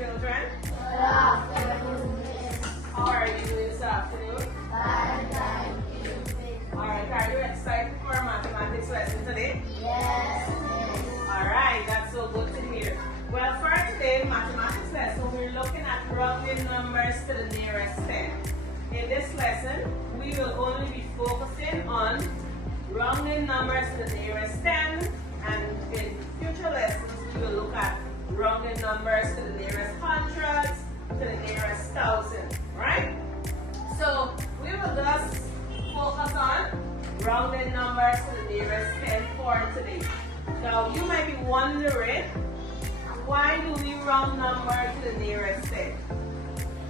children? Good afternoon, Miss. How are you doing this afternoon? Fine, thank you, Miss. Alright, are you excited for our mathematics lesson today? Yes, Miss. Alright, that's so good to hear. Well, for today's mathematics lesson, we're looking at rounding numbers to the nearest 10. In this lesson, we will only be focusing on rounding numbers to the nearest 10, and in future lessons, we will look at rounding numbers to the nearest hundreds, to the nearest thousand, right? So, we will just focus on rounding numbers to the nearest 10 for today. Now, you might be wondering, why do we round number to the nearest 10?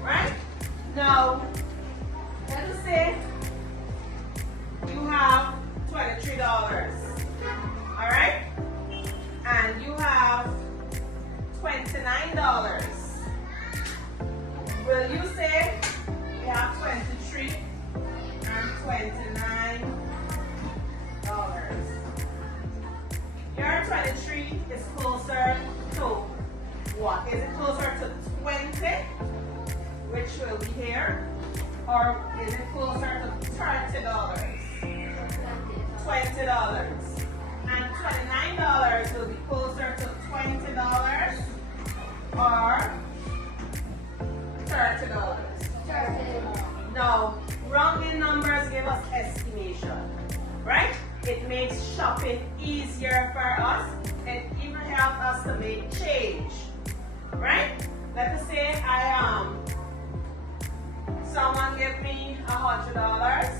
Right? Now, let us say you have $23, alright? And you have $29. Will you say we have 23 and $29? Your 23 is closer to what? Is it closer to 20, which will be here? Or is it closer to $30? $20. And $29 will be closer to $20 or $30. Now, rounding numbers give us estimation, right? It makes shopping easier for us. It even helps us to make change, right? Let us say someone gave me $100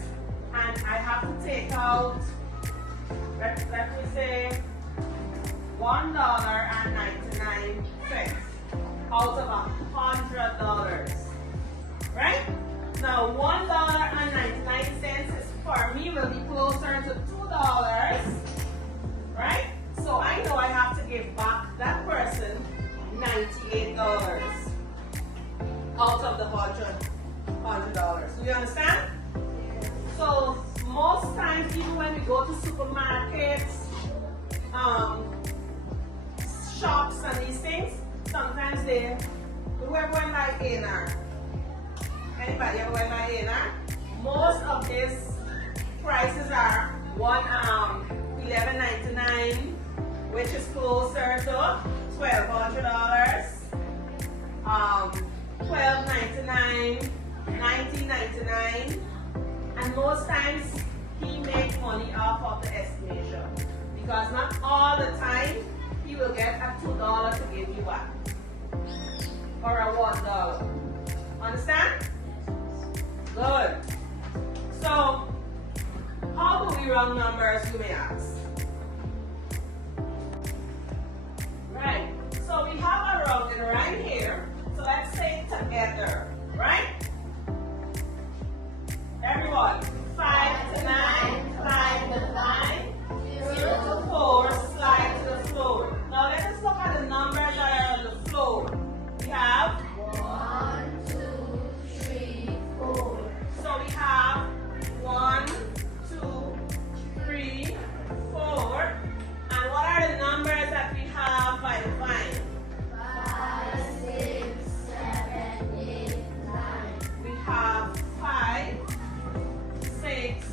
and I have to take out, let me say, $1.99 out of $100, right? Now $1.99 is for me will be closer to $2, right? So I know I have to give back that person $98 out of the $100. Do you understand? So most times, even when we go to supermarkets, shops and these things, sometimes whoever went by A&R, anybody ever went by A&R? Most of these prices are $11.99, which is closer to $1,200, $12.99, $19.99, and most times he makes money off of the estimation, because not all the time he will get a $2 to give you back or a $1. Understand? Good. So, how do we round numbers, you may ask? Right. So we have a rounding right here. So let's say it together, right? Everyone, 5 to 9, climb the line. 0 to 4, slide to the floor. Now let us look at the numbers that are on the floor. We have 1, 2, 3, 4. So we have 1, 2, 3, 4. And what are the numbers that we have by the vine? 5, 6, 7, 8, 9. We have 5, 6,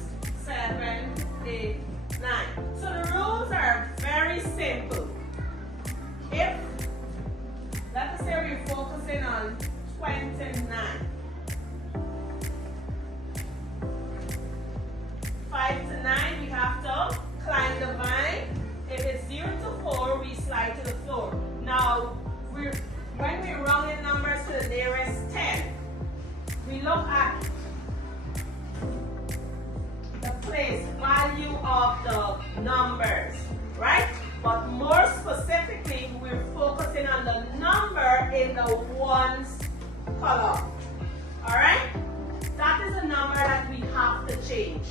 7, 8, 9. So the rules are very simple. If, let us say we're focusing on 29. 5 to 9, we have to climb the vine. If it's 0 to 4, we slide to the floor. Now, when we're rounding numbers to the nearest 10, we look at the place value of the numbers, right? But more specifically, we're focusing on the number in the ones column. All right? That is a number that we have to change.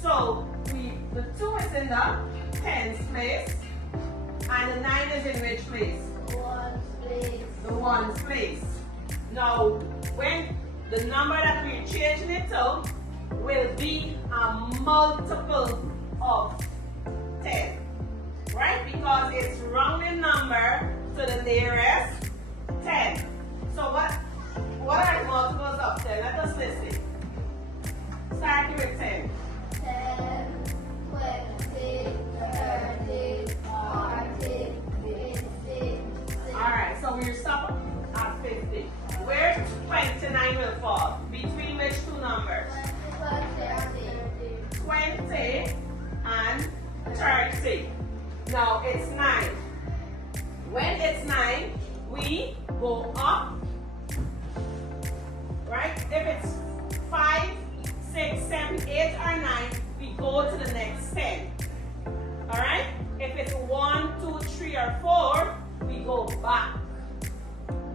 So the 2 is in the tens place, and the 9 is in which place? The ones place. Now, when the number that we're changing it to will be a multiple of 10, right? Because it's rounding number to the nearest 10. So we stop at 50. Where 29 will fall? Between which two numbers? 20 and 30. Now it's 9. When it's 9, we go up. Right? If it's 5, 6, 7, 8, or 9, we go to the next 10. Alright? If it's 1, 2, 3, or 4, we go back.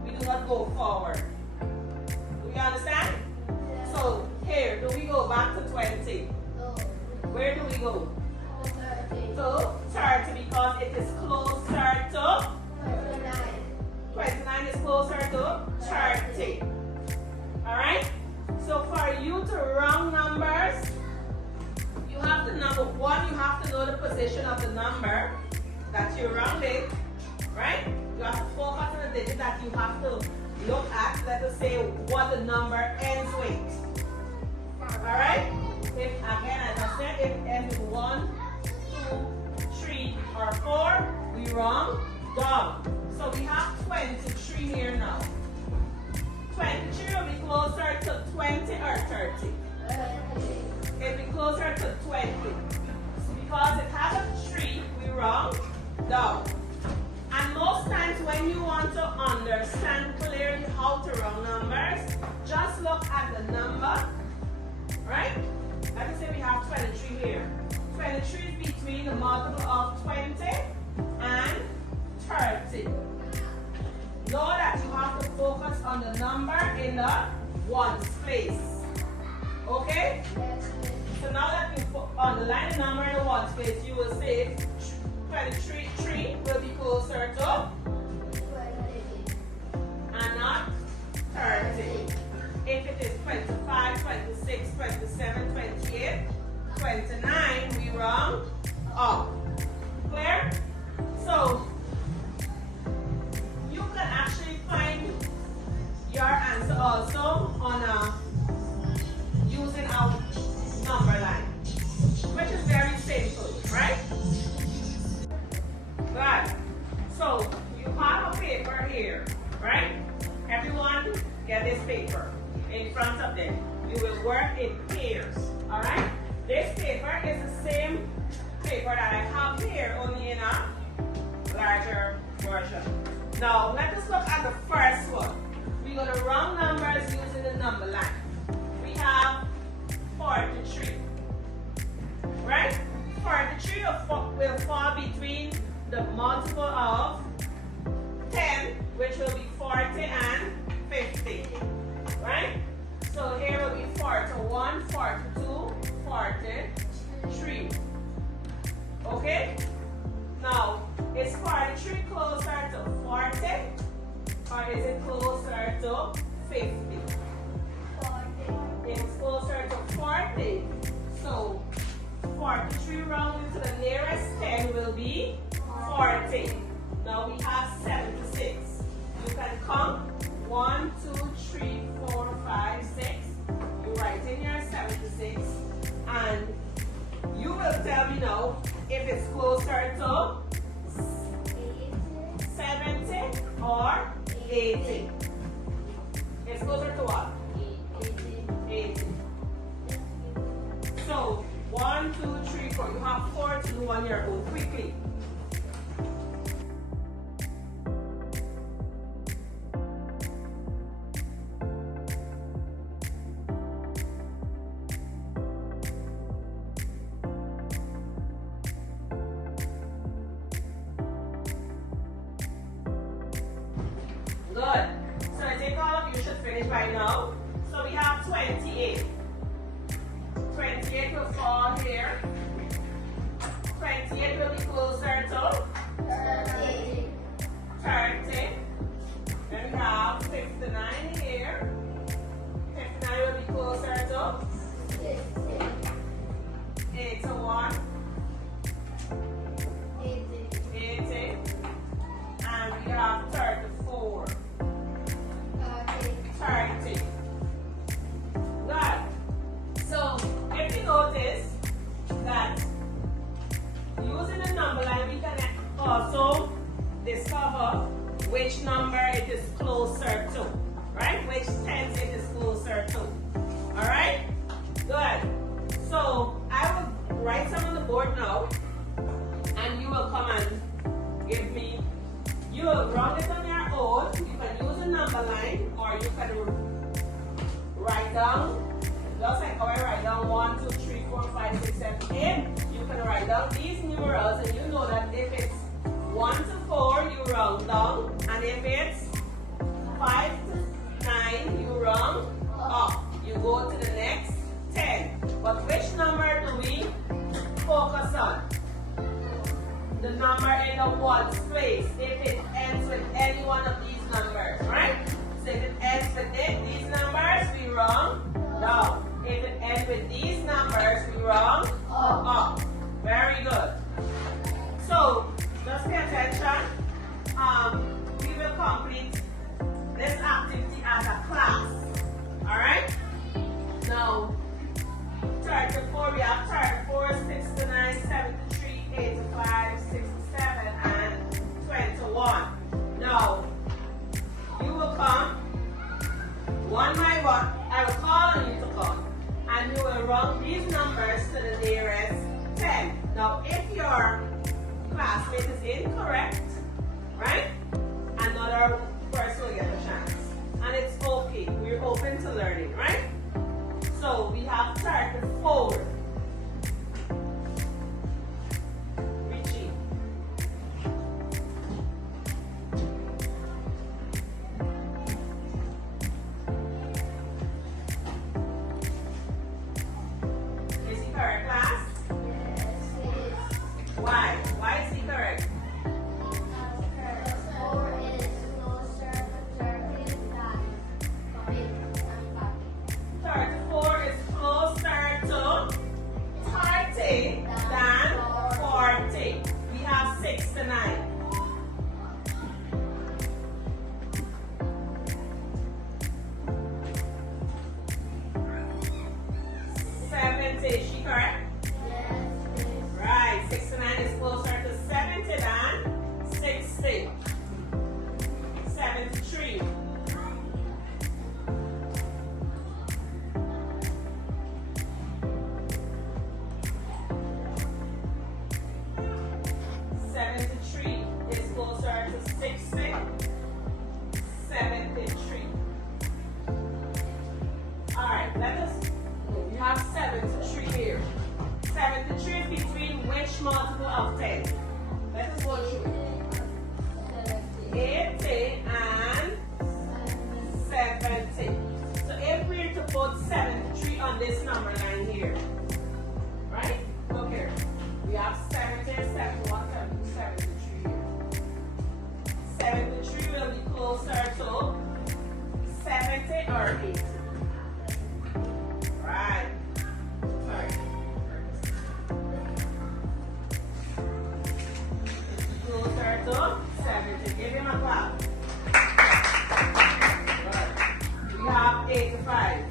We do not go forward. Do you understand? So here, do we go back to 20? Where do we go? To 30 because it is closer to 29 is closer to 30. Alright? So for you to round numbers, you have to, number one, you have to know the position of the number that you're rounding. Right? You have to focus on the digit that you have to look at. Let us say what the number ends with. Alright? If again, as I said, if it ends with 1, 2, 3, or 4, we round down. So we have 23 here now. 23 will be closer to 20 or 30. It'll be closer to 20. Because it has a 3, we round down. And most times when you want to understand clearly how to round numbers, just look at the number, right? Let me say we have 23 here. 23 is between the multiple of 20 and 30. Know that you have to focus on the number in the ones place. Okay? So now that you underline the number in the ones place, you will say 23 will be closer to and not 30. If it is 25, 26, 27, 28, 29, we round up. Clear? So you can actually find your answer also on using our number line, which is very simple, right? Good. So you have a paper here, right? Everyone get this paper in front of them. You will work in pairs, all right? This paper is the same paper that I have here, only in a larger version. Now, let us look at the first one. We're going to round numbers using the number line. We have 43, right? 43 will fall between the multiple of 10, which will be 40 and 50, right? So here will be 41, 42, 43. Okay? Now, is 43 closer to 40 or is it closer to 50? 40. It's closer to 40. So 43 rounded to the nearest 10 will be 40. Now we have 76. You can count 1, 2, 3, 4, 5, 6. You write in your 76 and you will tell me now if it's closer to 70 or 80. It's closer to what? 80. So 1, 2, 3, 4. You have 4 to do on your own quickly. Good. So I think all of you should finish by now. So we have 28. 28 will fall here. 28 will be closer to 30. 30. Then we have 59 here. 59 will be closer to 81. 80. And we have 34. 30. Good. So if you notice that using the number line, we can also discover number it is closer to, right? Which tens it is closer to. All right? Good. So I will write some on the board now, and you will come and give me. You will round it on your own. You can use a number line, or you can write down. Just like how I write down 1, 2, 3, 4, 5, 6, 7, 8. You can write down these numerals, and you know that if it's 1 to 4, you round down, and if it's 5 to 9, you round up. You go to the next 10. But which number do we focus on? The number in the ones place. If it ends with any one of these numbers, right? So if it ends with these numbers, we round down. If it ends with these numbers, we round up. Very good. So just pay attention. We will complete this activity as a class. Alright? Now, 34, we have 34, 69, 73, 85, 67, and 21. Now, you will come one by one. I will call on you to come, and you will round these numbers to the nearest 10. Now, if your classmate is incorrect, right, another person will get a chance. And it's okay. We're open to learning, right? So we have 34. Richie. Is he correct, class? Why? Why is he correct? 34 is closer to 30 than 40. We have 69. 70, is she correct? Right, 69 is closer to 70 than 60. 73. 73 is closer to 60. 73. Alright, let us. We have 73 here. 73 is between which multiple of 10? Let us go through. 80 and 70. So if we were to put 73 on this number line here, right? Look here. We have 70, 71, 72, 73 here. 73 will be closer to 70 or 80. Right. Sorry. Closer to 70. Give him a clap. Good. We have 85.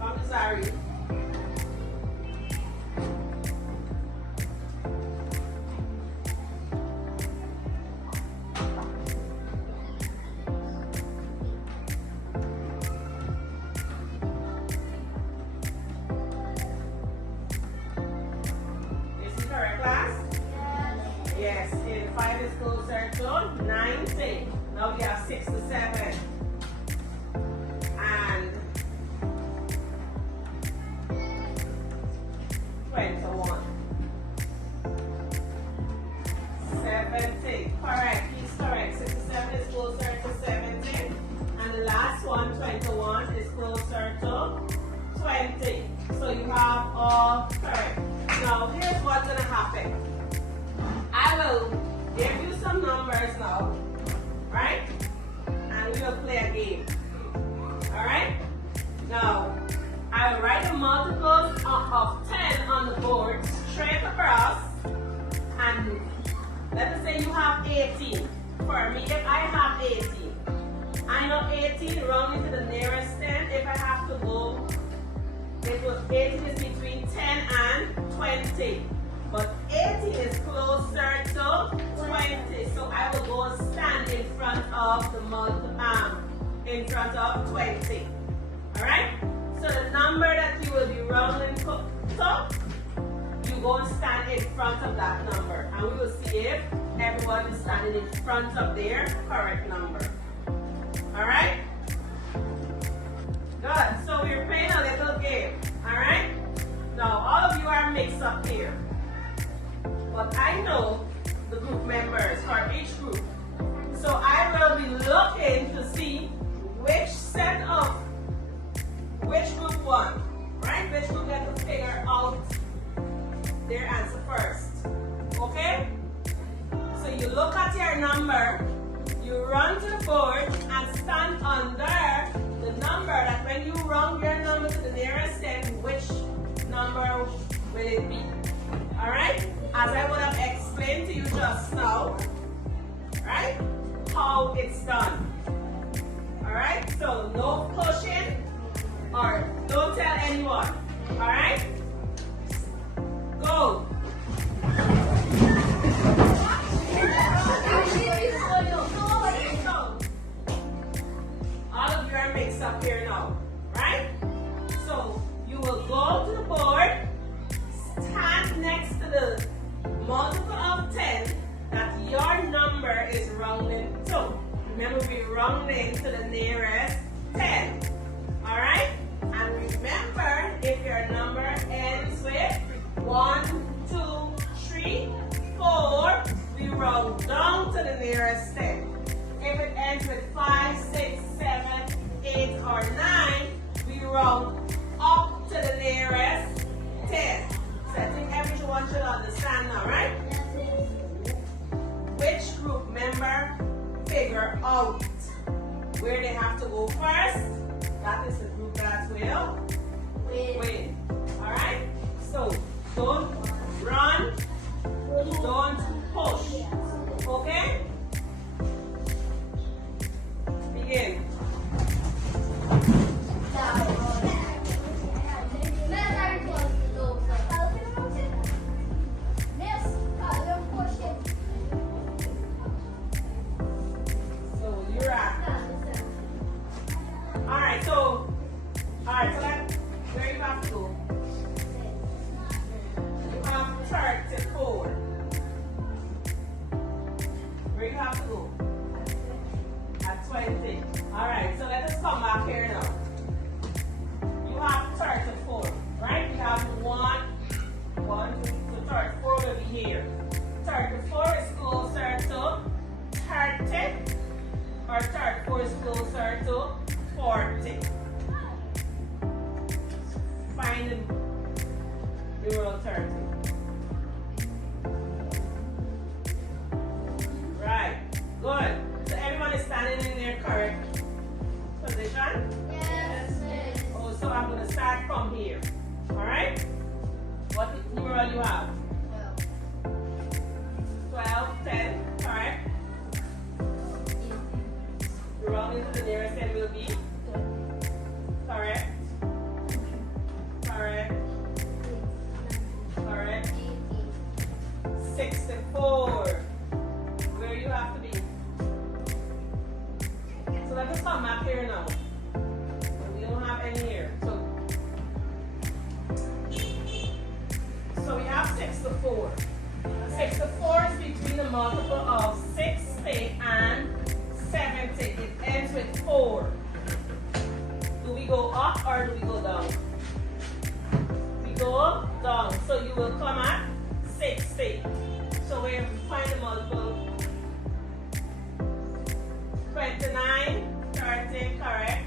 I'm sorry. Correct, class? Yes. 85 is closer to 90. Now we have 67. And 21. 70. Correct. He's correct. 67 is closer to 70. And the last one, 21, is closer to 20. So you have all correct. Now, here's what's going to happen. I will give you some numbers now, right? And we will play a game. Alright? Now, I will write the multiples of 10 on the board straight across. And let us say you have 18. For me, if I have 18, I know 18 rounding to the nearest 10. If I have to go, it was 18 is between 10 and 20. But 18 is closer to 20. 20. So I will go and stand in front of the in front of 20. Alright? So the number that you will be rounding to, you go and stand in front of that number. And we will see if everyone is standing in front of their correct number. Alright? Good. So we're playing a little game. Alright? Now all of you are mixed up here. But I know the group members for each group. So I will be looking to see which set of which group won. Right? Which group get to figure out their answer first. Okay? So you look at your number, you run to the board and stand under the number that when you round your number to the nearest 10, which number will it be? Alright? As I would have explained to you just now, right? How it's done. Alright? So no pushing or don't tell anyone. Alright? Go! All of you are mixed up here now, right? So you will go to the board, stand next to the multiple of 10 that your number is rounding to. Remember, we're rounding to the nearest 10. Alright? And remember, if your number ends with 1, 2, 3, 4, we round down to the nearest 10. If it ends with 5, 6, 7, 8, or 9, we round up to the nearest 10. So I think everyone should understand now, right? Which group member figure out where they have to go first? That is the group that will win. Alright? So don't run, don't push. Okay? Begin. Alright, so that's where you have to go. You have 34. Where you have to go? At 20. Alright, so let us come back here now. You have 34, right? You have 1, 2, so 34 will be here. 34 is closer to 30, or 34 is closer to 40. Find the numeral 30. Right. Good. So everyone is standing in their correct position? Yes, miss. Oh, so I'm going to start from here. Alright? What numeral you have? 12, 10. Correct? The rounding to the nearest 10 will be? Correct? Correct. Correct. 64. Where you have to be. So let us come back here now. We don't have any here. So we have 64. 64 is between the multiple of 60 and 70. It ends with 4. Do we go up or do we go down? Go down. So you will come at 60. So we find the multiple. 29, 30, correct.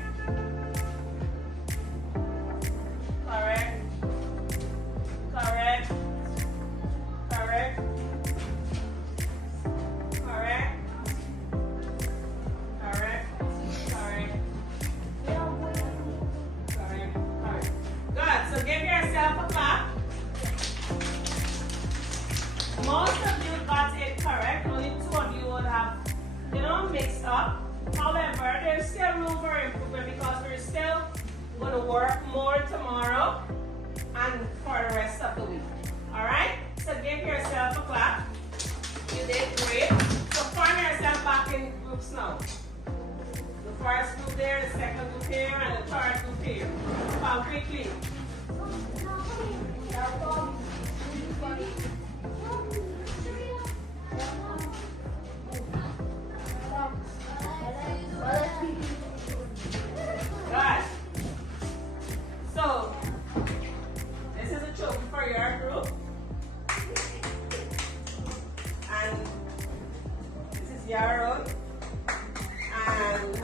Correct. Correct. Correct. Correct. Correct. Correct. Correct. Correct. Good. So give yourself a clap. Most of you got it correct. Only 2 of you would have, mixed up. However, there's still room for improvement because we're still going to work more tomorrow and for the rest of the week. Alright? So give yourself a clap. You did great. first group there, the second group here, and the third group here. Come quickly. Good. So, this is a trophy for your group. And this is your road. And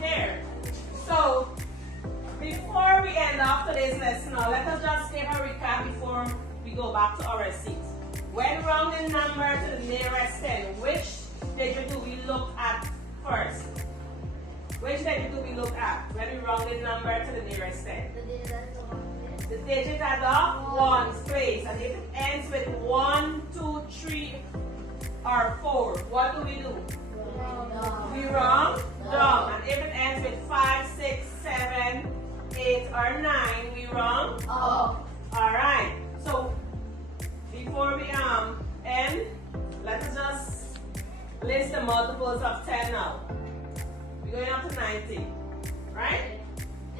here. So, before we end off today's lesson, now let us just give a recap before we go back to our seats. When rounding number to the nearest 10, which digit do we look at first? Which digit do we look at when we round the number to the nearest 10? The digit at the ones place. And if it ends with 1, 2, 3, or 4, what do we do? We round down. And if it ends with 5, 6, 7, 8, or 9, we round up. Alright. So before we end, let us just list the multiples of 10 now. We're going up to 90, right?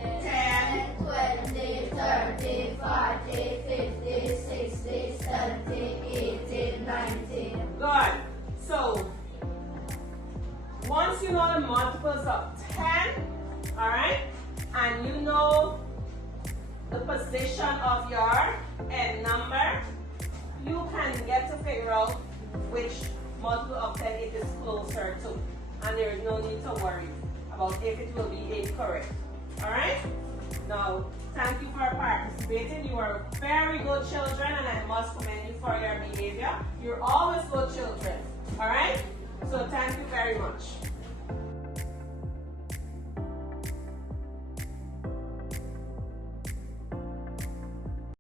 10, 20, 30, 40, 50, 60, 70, 80, 90. Good. So, once you know the multiples of 10, alright, and you know the position of your end number, you can get to figure out which multiple of 10 it is closer to. And there is no need to worry about if it will be incorrect. Alright? Now, thank you for participating. You are very good children and I must commend you for your behavior. You're always good children. Alright? So thank you very much.